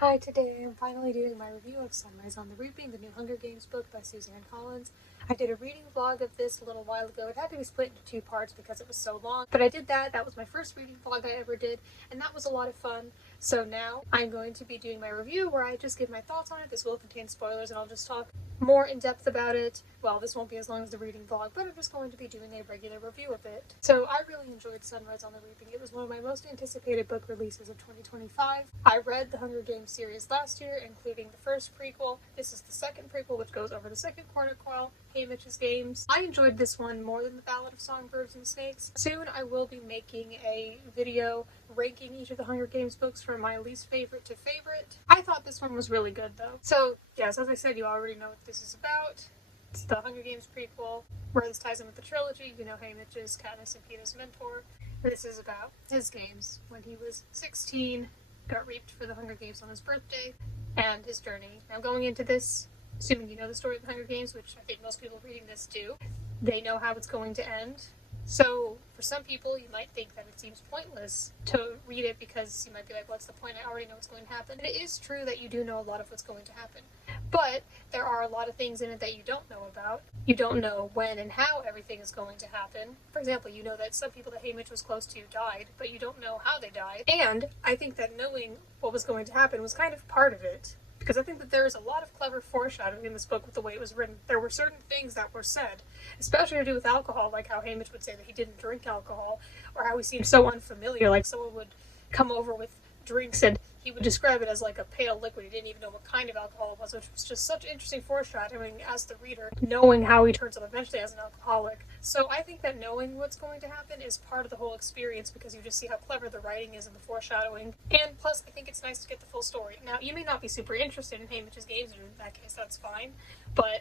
Hi, today I'm finally doing my review of Sunrise on the Reaping, the new Hunger Games book by Suzanne. I did a reading vlog of this a little while ago. It had to be split into two parts because it was so long, but I did that. That was my first reading vlog I ever did, and that was a lot of fun. So now I'm going to be doing my review where I just give my thoughts on it. This will contain spoilers and I'll just talk more in depth about it. Well, this won't be as long as the reading vlog, but I'm just going to be doing a regular review of it. So I really enjoyed Sunrise on the Reaping. It was one of my most anticipated book releases of 2025. I read the Hunger Games series last year, including the first prequel. This is the second prequel, which goes over the second Cornerquell, Haymitch's Games. I enjoyed this one more than the Ballad of Songbirds and Snakes. Soon I will be making a video ranking each of the Hunger Games books from my least favorite to favorite. I thought this one was really good though. So yes, as I said, you already know what this is about. It's the Hunger Games prequel, where this ties in with the trilogy. You know Haymitch is Katniss and Peeta's mentor. This is about his games when he was 16, got reaped for the Hunger Games on his birthday, and his journey. Now going into this, assuming you know the story of the Hunger Games, which I think most people reading this do, they know how it's going to end. So for some people, you might think that it seems pointless to read it because you might be like, what's the point? I already know what's going to happen. And it is true that you do know a lot of what's going to happen. But there are a lot of things in it that you don't know about. You don't know when and how everything is going to happen. For example, you know that some people that Haymitch was close to died, but you don't know how they died. And I think that knowing what was going to happen was kind of part of it. Because I think that there is a lot of clever foreshadowing in this book with the way it was written. There were certain things that were said, especially to do with alcohol, like how Haymitch would say that he didn't drink alcohol, or how he seemed so unfamiliar, like someone would come over with drinks and he would describe it as like a pale liquid. He didn't even know what kind of alcohol it was, which was just such interesting foreshadowing as the reader, knowing how he turns up eventually as an alcoholic. So I think that knowing what's going to happen is part of the whole experience because you just see how clever the writing is and the foreshadowing. And plus, I think it's nice to get the full story. Now, you may not be super interested in Haymitch's games, and in that case, that's fine, but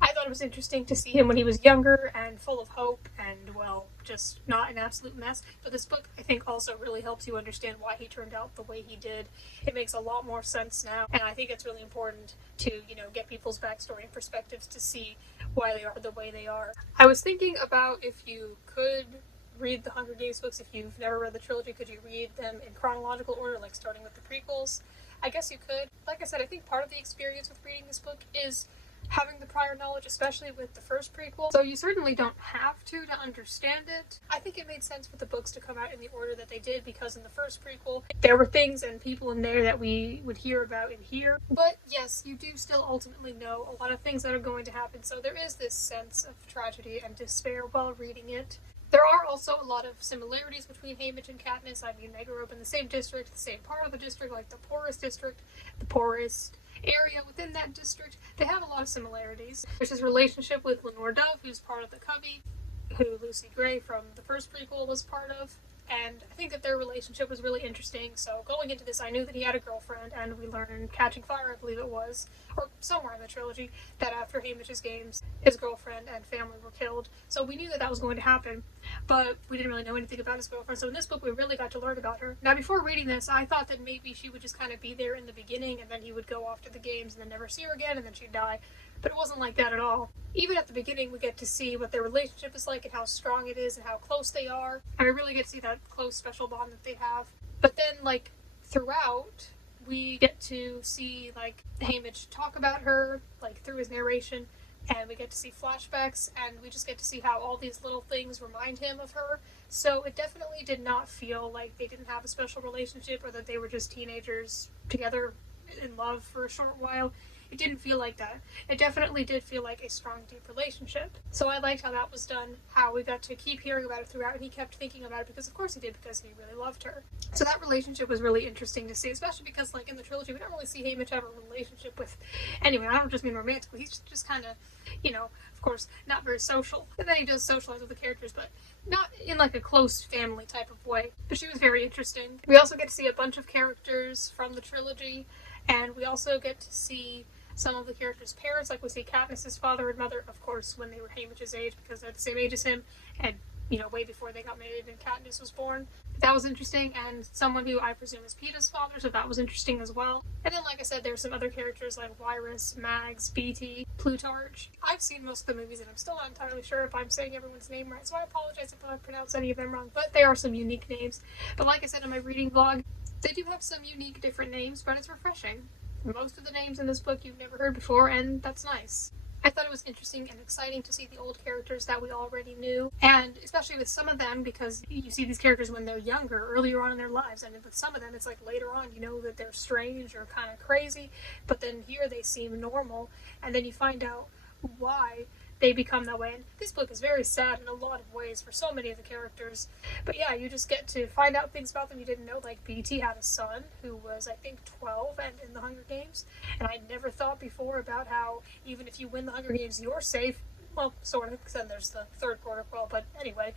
I thought it was interesting to see him when he was younger and full of hope and, well, just not an absolute mess. But this book, I think, also really helps you understand why he turned out the way he did. It makes a lot more sense now, and I think it's really important to, get people's backstory and perspectives to see why they are the way they are. I was thinking about if you could read the Hunger Games books, if you've never read the trilogy, could you read them in chronological order, like starting with the prequels? I guess you could. Like I said, I think part of the experience with reading this book is having the prior knowledge, especially with the first prequel. So you certainly don't have to understand it. I think it made sense for the books to come out in the order that they did because in the first prequel, there were things and people in there that we would hear about in here. But yes, you do still ultimately know a lot of things that are going to happen. So there is this sense of tragedy and despair while reading it. There are also a lot of similarities between Haymitch and Katniss. I mean, they grew up in the same district, the same part of the district, like the poorest district, the poorest area within that district. They have a lot of similarities. There's his relationship with Lenore Dove, who's part of the Covey, who Lucy Gray from the first prequel was part of. And I think that their relationship was really interesting. So going into this, I knew that he had a girlfriend, and we learned in Catching Fire, I believe it was, or somewhere in the trilogy, that after Haymitch's games, his girlfriend and family were killed. So we knew that that was going to happen, but we didn't really know anything about his girlfriend. So in this book, we really got to learn about her. Now, before reading this, I thought that maybe she would just kind of be there in the beginning, and then he would go off to the games and then never see her again, and then she'd die. But it wasn't like that at all. Even at the beginning, we get to see what their relationship is like and how strong it is and how close they are. And we really get to see that close, special bond that they have. But then, throughout, we get to see, Haymitch talk about her, through his narration. And we get to see flashbacks, and we just get to see how all these little things remind him of her. So it definitely did not feel like they didn't have a special relationship or that they were just teenagers together in love for a short while. It didn't feel like that. It definitely did feel like a strong, deep relationship. So I liked how that was done, how we got to keep hearing about it throughout, and he kept thinking about it because of course he did, because he really loved her. So that relationship was really interesting to see, especially because in the trilogy we don't really see Haymitch have a relationship with anyone. I don't just mean romantically, he's just kind of, of course, not very social. And then he does socialize with the characters, but not in a close family type of way. But she was very interesting. We also get to see a bunch of characters from the trilogy, and we also get to see some of the characters' parents, we see Katniss's father and mother, of course, when they were Haymitch's age, because they're the same age as him, and, way before they got married and Katniss was born. That was interesting, and someone who I presume is Peeta's father, so that was interesting as well. And then, like I said, there's some other characters like Wyrus, Mags, Beatty, Plutarch. I've seen most of the movies, and I'm still not entirely sure if I'm saying everyone's name right, so I apologize if I pronounce any of them wrong, but they are some unique names. But like I said in my reading vlog, They do have some unique different names, but it's refreshing. Most of the names in this book you've never heard before, and that's nice. I thought it was interesting and exciting to see the old characters that we already knew, and especially with some of them, because you see these characters when they're younger, earlier on in their lives, and with some of them it's like later on you know that they're strange or kind of crazy, but then here they seem normal, and then you find out why they become that way. And this book is very sad in a lot of ways for so many of the characters. But yeah, you just get to find out things about them you didn't know. Like BT had a son who was, I think, 12 and in the Hunger Games. And I never thought before about how even if you win the Hunger Games, you're safe. Well, sort of, because then there's the third protocol. But anyway,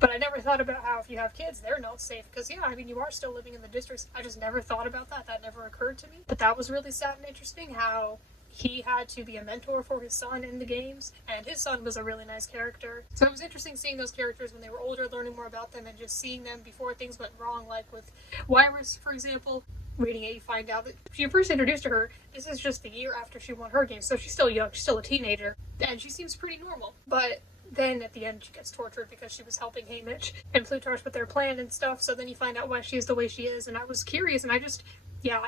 but I never thought about how if you have kids, they're not safe. Because, yeah, I mean, you are still living in the districts. I just never thought about that. That never occurred to me. But that was really sad and interesting how he had to be a mentor for his son in the games, and his son was a really nice character. So it was interesting seeing those characters when they were older, learning more about them, and just seeing them before things went wrong, like with Wyris, for example. Reading it, you find out that when you first introduced to her, this is just the year after she won her game, so she's still young, she's still a teenager, and she seems pretty normal. But then at the end she gets tortured because she was helping Haymitch and Plutarch with their plan and stuff, so then you find out why she is the way she is, and I was curious, and I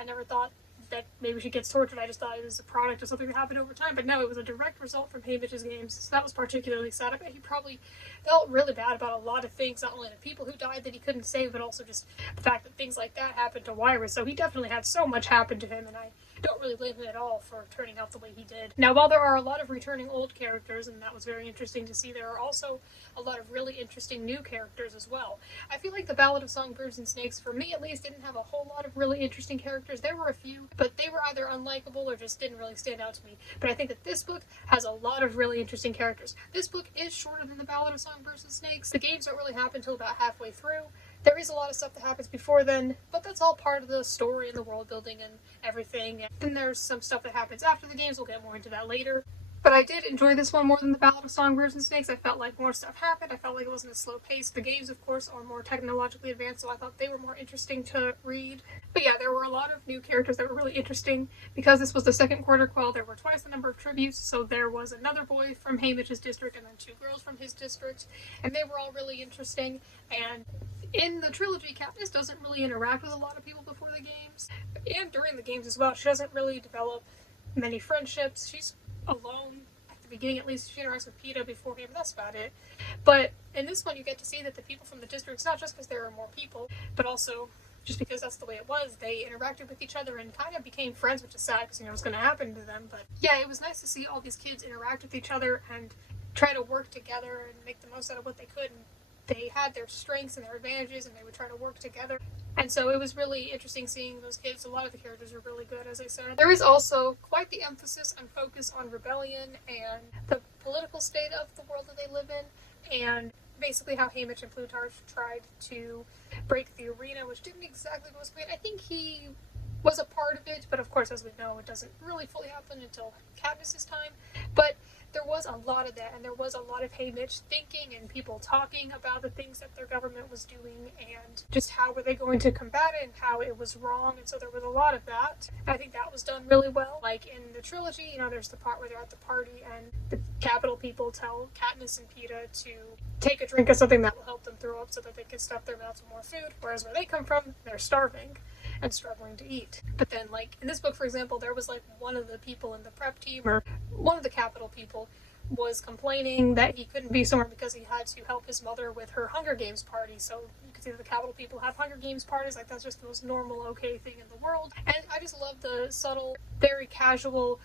never thought that maybe she gets tortured. I just thought it was a product of something that happened over time, but no, it was a direct result from Haymitch's games, so that was particularly sad. I bet he probably felt really bad about a lot of things, not only the people who died that he couldn't save, but also just the fact that things like that happened to Wyris, so he definitely had so much happen to him, and I don't really blame him at all for turning out the way he did. Now, while there are a lot of returning old characters, and that was very interesting to see, there are also a lot of really interesting new characters as well. I feel like the Ballad of Songbirds and Snakes, for me at least, didn't have a whole lot of really interesting characters. There were a few, but they were either unlikable or just didn't really stand out to me. But I think that this book has a lot of really interesting characters. This book is shorter than the Ballad of Songbirds and Snakes. The games don't really happen until about halfway through. There is a lot of stuff that happens before then, but that's all part of the story and the world building and everything. And then there's some stuff that happens after the games. We'll get more into that later. But I did enjoy this one more than the Ballad of Songbirds and Snakes. I felt like more stuff happened. I felt like it wasn't as slow paced. The games, of course, are more technologically advanced, so I thought they were more interesting to read. But yeah, there were a lot of new characters that were really interesting. Because this was the second quarter quell, there were twice the number of tributes, so there was another boy from Haymitch's district and then two girls from his district, and they were all really interesting. And in the trilogy, Katniss doesn't really interact with a lot of people before the games, and during the games as well. She doesn't really develop many friendships. She's alone at the beginning, at least. She interacts with Peeta beforehand, but that's about it. But in this one, you get to see that the people from the districts, not just because there are more people, but also just because that's the way it was, they interacted with each other and kind of became friends, which is sad because you know what's going to happen to them. But yeah, it was nice to see all these kids interact with each other and try to work together and make the most out of what they could. And they had their strengths and their advantages, and they would try to work together. And so it was really interesting seeing those kids. A lot of the characters were really good, as I said. There is also quite the emphasis and focus on rebellion and the political state of the world that they live in, and basically how Haymitch and Plutarch tried to break the arena, which didn't exactly go as planned. I think he was a part of it, but of course, as we know, it doesn't really fully happen until Katniss's time. But there was a lot of that, and there was a lot of Haymitch thinking and people talking about the things that their government was doing and just how were they going to combat it and how it was wrong, and so there was a lot of that. I think that was done really well. Like in the trilogy, you know, there's the part where they're at the party and the capital people tell Katniss and Peeta to take a drink of something that will help them throw up so that they can stuff their mouths with more food, whereas where they come from, they're starving and struggling to eat. But then, like, in this book, for example, there was, like, one of the people in the prep team, or one of the capital people, was complaining that he couldn't be somewhere because he had to help his mother with her Hunger Games party. So you can see that the capital people have Hunger Games parties, like, that's just the most normal, okay thing in the world. And I just love the subtle, very casual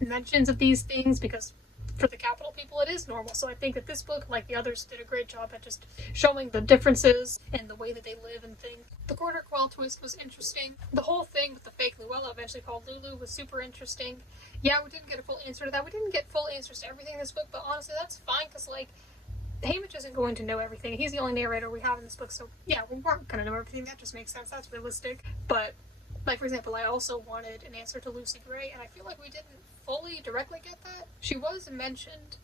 mentions of these things, because for the capital people it is normal. So I think that this book, like the others, did a great job at just showing the differences in the way that they live and think. The quarter quell twist was interesting. The whole thing with the fake Luella, eventually called Lulu, was super interesting. Yeah, we didn't get a full answer to that. We didn't get full answers to everything in this book, but honestly that's fine, because like Haymitch isn't going to know everything. He's the only narrator we have in this book, so yeah, we weren't going to know everything. That just makes sense. That's realistic. But like, for example, I also wanted an answer to Lucy Gray, and I feel like we didn't fully directly get that. She was mentioned,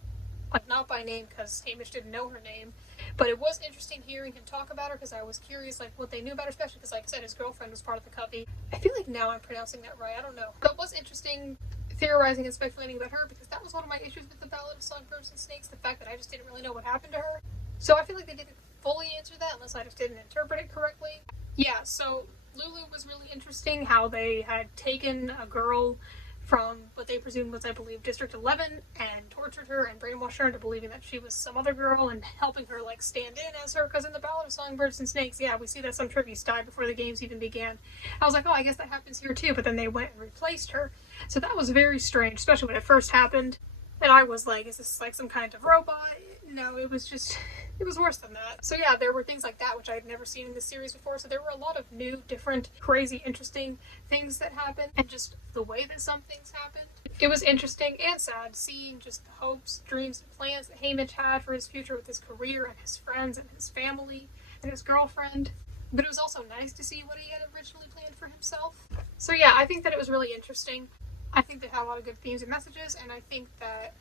like, not by name, because Haymitch didn't know her name, but it was interesting hearing him talk about her, because I was curious, like, what they knew about her, especially because, like I said, his girlfriend was part of the Covey. I feel like now I'm pronouncing that right, I don't know. But it was interesting theorizing and speculating about her, because that was one of my issues with the Ballad of Songbirds and Snakes, the fact that I just didn't really know what happened to her. So I feel like they didn't fully answer that, unless I just didn't interpret it correctly. Yeah, so Lulu was really interesting, how they had taken a girl from what they presumed was, I believe, District 11 and tortured her and brainwashed her into believing that she was some other girl and helping her like stand in as her, because in the Ballad of Songbirds and Snakes, yeah, we see that some tributes died before the games even began. I was like, oh, I guess that happens here too, but then they went and replaced her. So that was very strange, especially when it first happened. And I was like, is this like some kind of robot? No, it was worse than that. So yeah, there were things like that which I had never seen in this series before, so there were a lot of new, different, crazy, interesting things that happened, and just the way that some things happened. It was interesting and sad seeing just the hopes, dreams, and plans that Haymitch had for his future with his career and his friends and his family and his girlfriend. But it was also nice to see what he had originally planned for himself. So yeah, I think that it was really interesting. I think they had a lot of good themes and messages, and I think that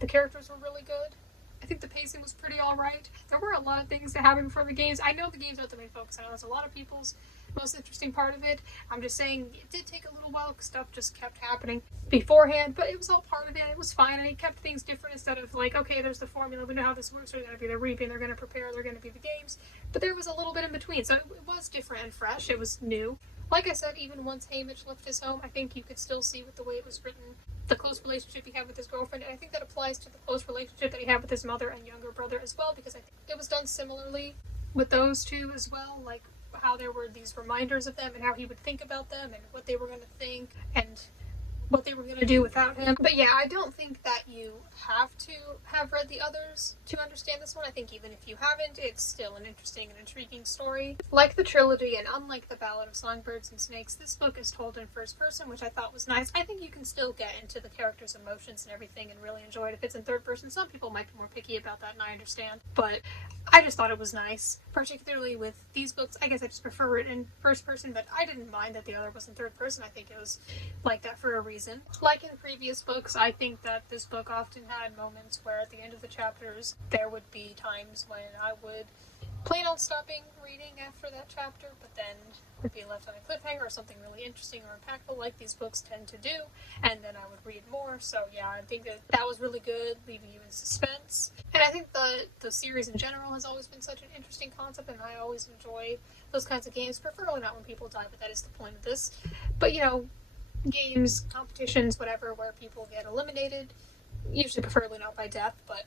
the characters were really good. I think the pacing was pretty alright. There were a lot of things that happened before the games. I know the games aren't the main focus. I know that's a lot of people's most interesting part of it. I'm just saying it did take a little while because stuff just kept happening beforehand, but it was all part of it. It was fine, and it kept things different instead of like, okay, there's the formula, we know how this works, they're going to be the reaping, they're going to prepare, they're going to be the games. But there was a little bit in between, so it was different and fresh. It was new. Like I said, even once Haymitch left his home, I think you could still see with the way it was written the close relationship he had with his girlfriend, and I think that applies to the close relationship that he had with his mother and younger brother as well, because I think it was done similarly with those two as well, like how there were these reminders of them and how he would think about them and what they were going to think and what they were going to do without him. But yeah, I don't think that you have to have read the others to understand this one. I think even if you haven't, it's still an interesting and intriguing story. Like the trilogy, and unlike the Ballad of Songbirds and Snakes, this book is told in first person, which I thought was nice. I think you can still get into the characters' emotions and everything and really enjoy it if it's in third person. Some people might be more picky about that, and I understand. But I just thought it was nice, particularly with these books. I guess I just prefer it in first person, but I didn't mind that the other was in third person. I think it was like that for a reason. Like in previous books, I think that this book often had moments where at the end of the chapters there would be times when I would plan on stopping reading after that chapter, but then would be left on a cliffhanger or something really interesting or impactful like these books tend to do, and then I would read more. So yeah, I think that was really good, leaving you in suspense. And I think the series in general has always been such an interesting concept, and I always enjoy those kinds of games, preferably not when people die, but that is the point of this. But you know, games, competitions, whatever, where people get eliminated, usually preferably not by death, but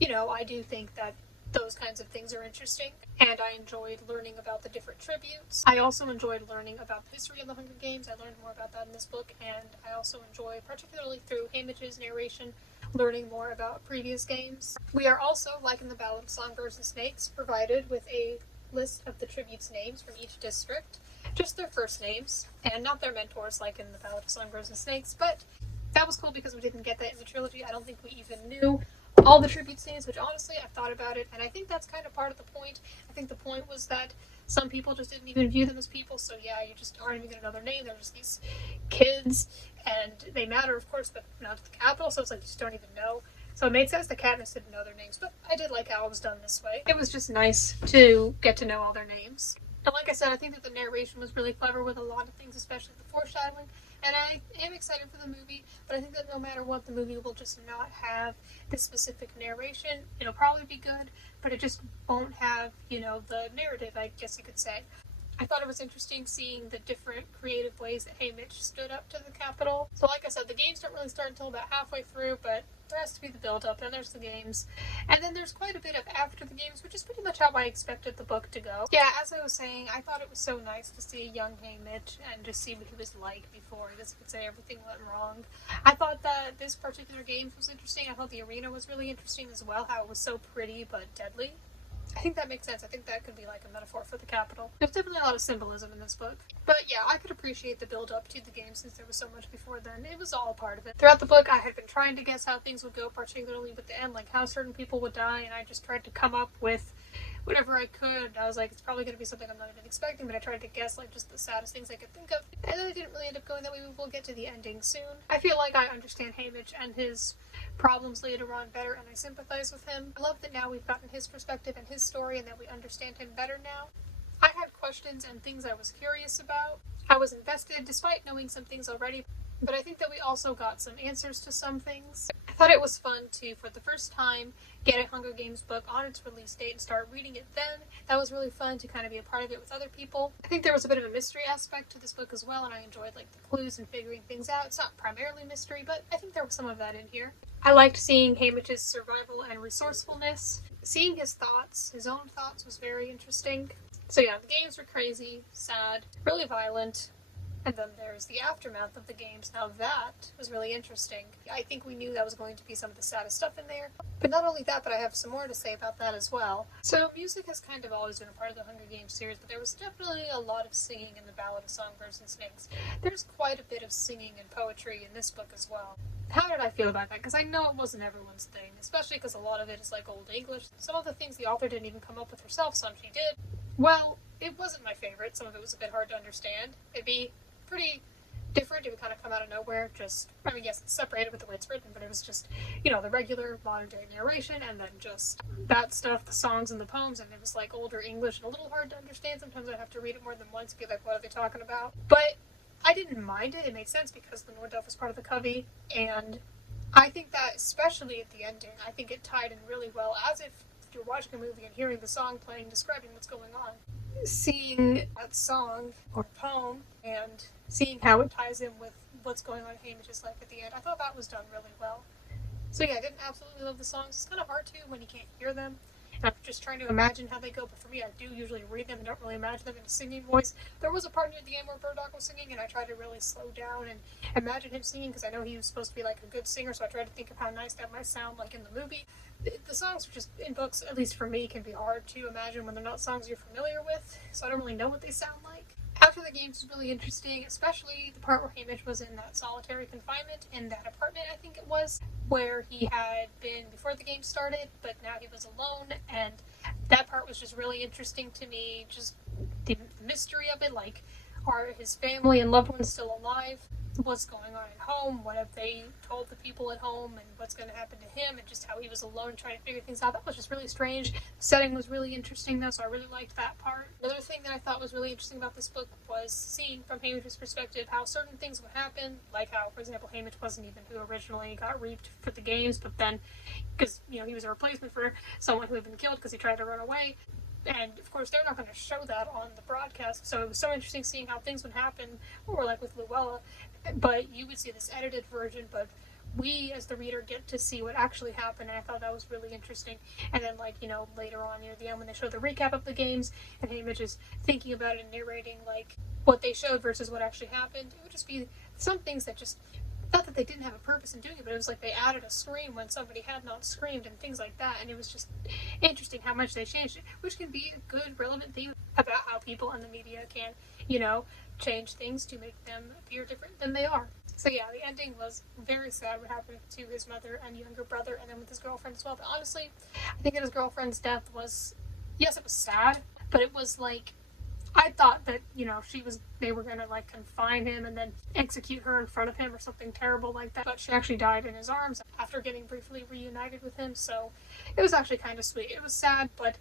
you know, I do think that those kinds of things are interesting, and I enjoyed learning about the different tributes. I also enjoyed learning about the history of the Hunger Games. I learned more about that in this book, and I also enjoy, particularly through Haymitch's narration, learning more about previous games. We are also, like in the Ballad of Songbirds and Snakes, provided with a list of the tributes' names from each district, just their first names, and not their mentors like in the Ballad of Songbirds and Snakes, but that was cool because we didn't get that in the trilogy. I don't think we even knew all the tribute names, which honestly, I've thought about it, and I think that's kind of part of the point. I think the point was that some people just didn't even view them as people, so yeah, you just aren't even getting another name. They're just these kids, and they matter, of course, but not to the capital, so it's like you just don't even know. So it made sense that Katniss didn't know their names, but I did like how it was done this way. It was just nice to get to know all their names. And like I said, I think that the narration was really clever with a lot of things, especially the foreshadowing. And I am excited for the movie, but I think that no matter what, the movie will just not have this specific narration. It'll probably be good, but it just won't have, you know, the narrative, I guess you could say. I thought it was interesting seeing the different creative ways that Haymitch stood up to the Capitol. So like I said, the games don't really start until about halfway through, but there has to be the build-up, and there's the games. And then there's quite a bit of after the games, which is pretty much how I expected the book to go. Yeah, as I was saying, I thought it was so nice to see young Haymitch and just see what he was like before. I guess you could say everything went wrong. I thought that this particular game was interesting. I thought the arena was really interesting as well, how it was so pretty but deadly. I think that makes sense. I think that could be like a metaphor for the Capitol. There's definitely a lot of symbolism in this book. But yeah, I could appreciate the build up to the game since there was so much before then. It was all part of it. Throughout the book, I had been trying to guess how things would go, particularly with the end, like how certain people would die, and I just tried to come up with whatever I could. I was like, it's probably going to be something I'm not even expecting, but I tried to guess like just the saddest things I could think of, and then it didn't really end up going that way. We'll get to the ending soon. I feel like I understand Haymitch and his problems later on better, and I sympathize with him. I love that now we've gotten his perspective and his story, and that we understand him better now. I had questions and things I was curious about. I was invested despite knowing some things already, but I think that we also got some answers to some things. I thought it was fun to, for the first time, get a Hunger Games book on its release date and start reading it then. That was really fun to kind of be a part of it with other people. I think there was a bit of a mystery aspect to this book as well, and I enjoyed like the clues and figuring things out. It's not primarily mystery, but I think there was some of that in here. I liked seeing Hamish's survival and resourcefulness. Seeing his thoughts, his own thoughts, was very interesting. So yeah, the games were crazy, sad, really violent. And then there's the aftermath of the games. Now that was really interesting. I think we knew that was going to be some of the saddest stuff in there. But not only that, but I have some more to say about that as well. So music has kind of always been a part of the Hunger Games series, but there was definitely a lot of singing in the Ballad of Songbirds and Snakes. There's quite a bit of singing and poetry in this book as well. How did I feel about that? Because I know it wasn't everyone's thing, especially because a lot of it is like Old English. Some of the things the author didn't even come up with herself, some she did. Well, it wasn't my favorite. Some of it was a bit hard to understand. It'd be pretty different. It would kind of come out of nowhere. Just, I mean, yes, it's separated with the way it's written, but it was just, you know, the regular modern day narration and then just that stuff, the songs and the poems, and it was like older English and a little hard to understand. Sometimes I'd have to read it more than once to be like, what are they talking about? But I didn't mind it. It made sense because the Nord Elf was part of the Covey, and I think that, especially at the ending, I think it tied in really well, as if you're watching a movie and hearing the song playing, describing what's going on. Seeing that song or poem and seeing how it ties in with what's going on in Hamish's life at the end, I thought that was done really well. So yeah, I didn't absolutely love the songs. It's kind of hard to when you can't hear them. And I'm just trying to imagine how they go, but for me, I do usually read them and don't really imagine them in a singing voice. There was a part near the end where Burdock was singing, and I tried to really slow down and imagine him singing, because I know he was supposed to be like a good singer, so I tried to think of how nice that might sound like in the movie. The songs are just, in books, at least for me, can be hard to imagine when they're not songs you're familiar with, so I don't really know what they sound like. After the games was really interesting, especially the part where Hamish was in that solitary confinement in that apartment, I think it was, where he had been before the game started, but now he was alone, and that part was just really interesting to me, just the mystery of it, like, are his family and loved ones still alive? What's going on at home? What have they told the people at home? And what's going to happen to him? And just how he was alone trying to figure things out. That was just really strange. The setting was really interesting though, so I really liked that part. Another thing that I thought was really interesting about this book was seeing from Hamish's perspective how certain things would happen. Like how, for example, Hamish wasn't even who originally got reaped for the games, but then, because, you know, he was a replacement for someone who had been killed because he tried to run away. And of course, they're not going to show that on the broadcast, so it was so interesting seeing how things would happen, or like with Luella. But you would see this edited version, but we as the reader get to see what actually happened, and I thought that was really interesting. And then, like, you know, later on near the end when they show the recap of the games and Hamish is thinking about it and narrating like what they showed versus what actually happened, it would just be some things that just, not that they didn't have a purpose in doing it, but it was like they added a scream when somebody had not screamed and things like that, and it was just interesting how much they changed it, which can be a good relevant theme about how people in the media can, you know, change things to make them appear different than they are. So yeah, the ending was very sad what happened to his mother and younger brother, and then with his girlfriend as well. But honestly, I think that his girlfriend's death was, yes, it was sad, but it was like, I thought that, you know, they were gonna like confine him and then execute her in front of him or something terrible like that. But she actually died in his arms after getting briefly reunited with him, so it was actually kind of sweet. It was sad, but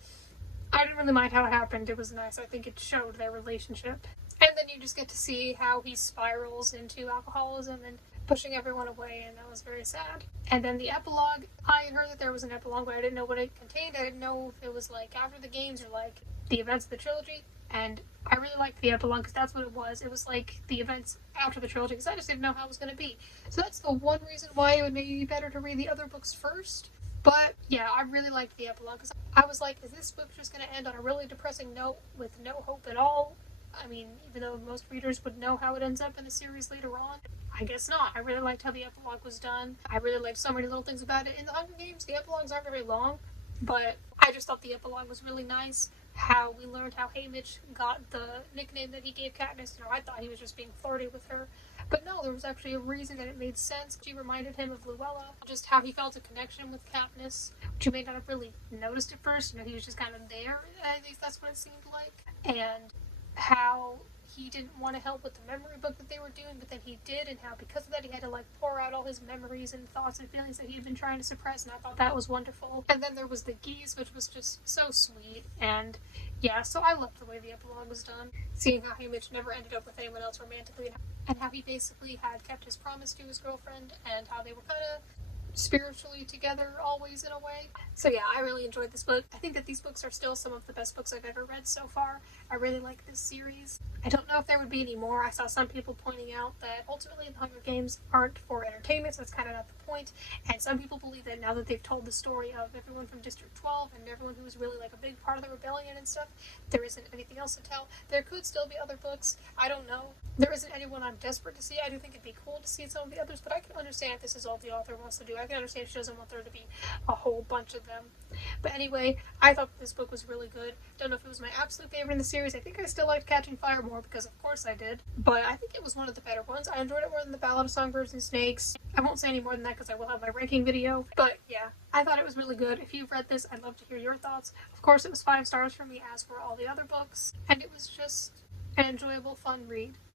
I didn't really mind how it happened. It was nice. I think it showed their relationship. And then you just get to see how he spirals into alcoholism and pushing everyone away, and that was very sad. And then the epilogue, I heard that there was an epilogue, but I didn't know what it contained. I didn't know if it was like after the games or like the events of the trilogy. And I really liked the epilogue because that's what it was. It was like the events after the trilogy, because I just didn't know how it was going to be. So that's the one reason why it would maybe be better to read the other books first. But yeah, I really liked the epilogue because I was like, is this book just going to end on a really depressing note with no hope at all? I mean, even though most readers would know how it ends up in the series later on, I guess not. I really liked how the epilogue was done. I really liked so many little things about it. In the Hunger Games, the epilogues aren't very long, but I just thought the epilogue was really nice. How we learned how Hamish got the nickname that he gave Katniss. You know, I thought he was just being flirty with her. But no, there was actually a reason that it made sense. She reminded him of Luella, just how he felt a connection with Katniss, which you may not have really noticed at first. You know, he was just kind of there. At least that's what it seemed like. And how he didn't want to help with the memory book that they were doing, but then he did, and how because of that he had to like pour out all his memories and thoughts and feelings that he had been trying to suppress, and I thought that was wonderful. And then there was the geese, which was just so sweet, and yeah, so I loved the way the epilogue was done. Seeing how Hamish never ended up with anyone else romantically, and how he basically had kept his promise to his girlfriend, and how they were kind of spiritually together always in a way. So yeah, I really enjoyed this book. I think that these books are still some of the best books I've ever read so far. I really like this series. I don't know if there would be any more. I saw some people pointing out that ultimately the Hunger Games aren't for entertainment, so that's kind of not the point. And some people believe that now that they've told the story of everyone from District 12 and everyone who was really like a big part of the rebellion and stuff, there isn't anything else to tell. There could still be other books. I don't know. There isn't anyone I'm desperate to see. I do think it'd be cool to see some of the others, but I can understand if this is all the author wants to do. I can understand if she doesn't want there to be a whole bunch of them. But anyway, I thought this book was really good. Don't know if it was my absolute favorite in the series. I think I still liked Catching Fire more because of course I did. But I think it was one of the better ones. I enjoyed it more than The Ballad of Songbirds and Snakes. I won't say any more than that because I will have my ranking video. But yeah, I thought it was really good. If you've read this, I'd love to hear your thoughts. Of course, it was 5 stars for me as for all the other books. And it was just an enjoyable, fun read.